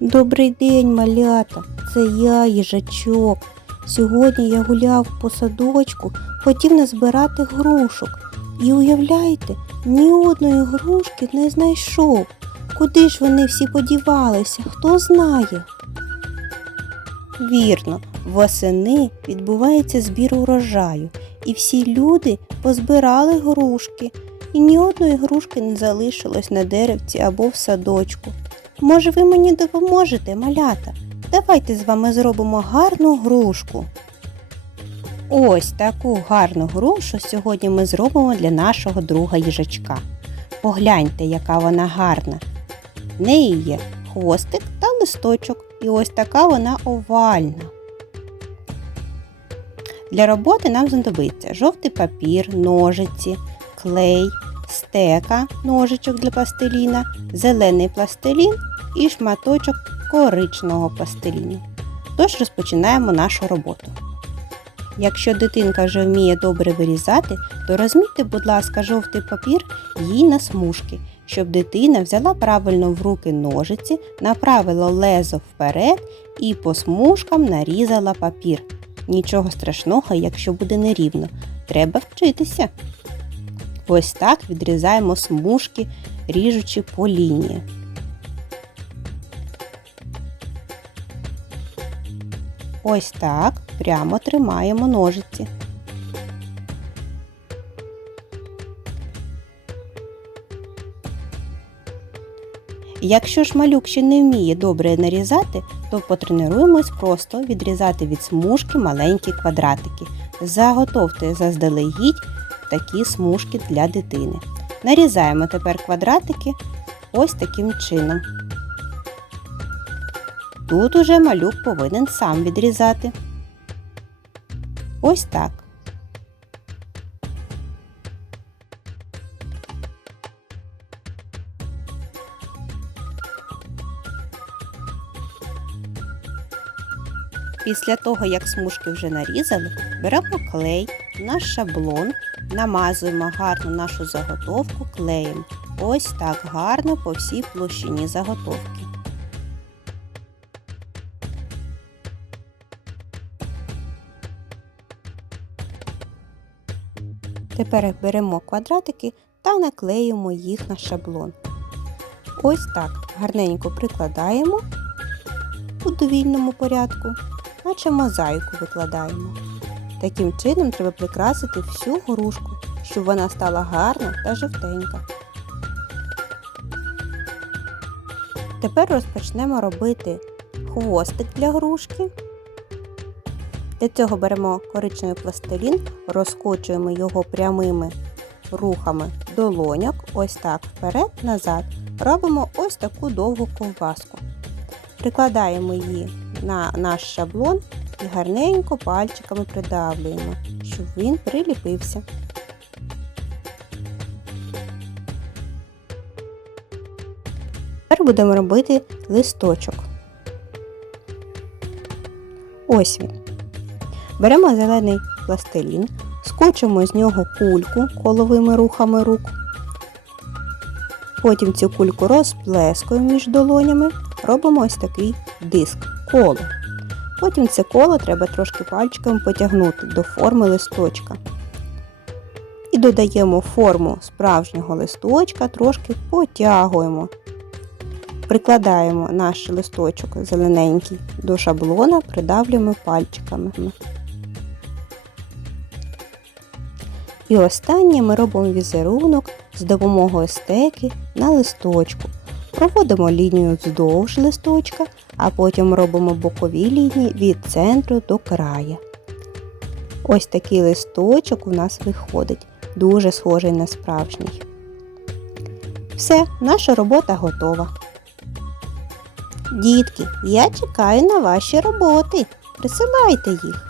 Добрий день, малята. Це я, їжачок. Сьогодні я гуляв по садочку, хотів назбирати грушок. І уявляєте, ні одної грушки не знайшов. Куди ж вони всі подівалися? Хто знає? Вірно, восени відбувається збір урожаю, і всі люди позбирали грушки, і ні одної грушки не залишилось на деревці або в садочку. Може, ви мені допоможете, малята? Давайте з вами зробимо гарну грушку. Ось таку гарну грушу сьогодні ми зробимо для нашого друга їжачка. Погляньте, яка вона гарна. В неї є хвостик та листочок, і ось така вона овальна. Для роботи нам знадобиться жовтий папір, ножиці, клей, стека, ножичок для пластиліна, зелений пластилін і шматочок коричного пластиліну. Тож розпочинаємо нашу роботу. Якщо дитинка вже вміє добре вирізати, то розмійте, будь ласка, жовтий папір їй на смужки, щоб дитина взяла правильно в руки ножиці, направила лезо вперед і по смужкам нарізала папір. Нічого страшного, якщо буде нерівно. Треба вчитися. Ось так відрізаємо смужки, ріжучи по лінії. Ось так прямо тримаємо ножиці. Якщо ж малюк ще не вміє добре нарізати, то потренуємось просто відрізати від смужки маленькі квадратики. Заготовте заздалегідь такі смужки для дитини. Нарізаємо тепер квадратики ось таким чином. Тут уже малюк повинен сам відрізати. Ось так. Після того, як смужки вже нарізали, беремо клей, наш шаблон, намазуємо гарно нашу заготовку клеєм. Ось так гарно по всій площині заготовки. Тепер беремо квадратики та наклеїмо їх на шаблон. Ось так гарненько прикладаємо у довільному порядку, наче мозаїку викладаємо. Таким чином треба прикрасити всю грушку, щоб вона стала гарна та жовтенька. Тепер розпочнемо робити хвостик для грушки. Для цього беремо коричневий пластилін, розкочуємо його прямими рухами долоньок, ось так вперед-назад. Робимо ось таку довгу ковбаску. Прикладаємо її на наш шаблон і гарненько пальчиками придавлюємо, щоб він приліпився. Тепер будемо робити листочок. Ось він. Беремо зелений пластилін, скочимо з нього кульку коловими рухами рук. Потім цю кульку розплескуємо між долонями, робимо ось такий диск, коло. Потім це коло треба трошки пальчиками потягнути до форми листочка. І додаємо форму справжнього листочка, трошки потягуємо. Прикладаємо наш листочок зелененький до шаблона, придавлюємо пальчиками. І останнє ми робимо візерунок з допомогою стеки на листочку. Проводимо лінію вздовж листочка, а потім робимо бокові лінії від центру до краю. Ось такий листочок у нас виходить, дуже схожий на справжній. Все, наша робота готова. Дітки, я чекаю на ваші роботи. Присилайте їх.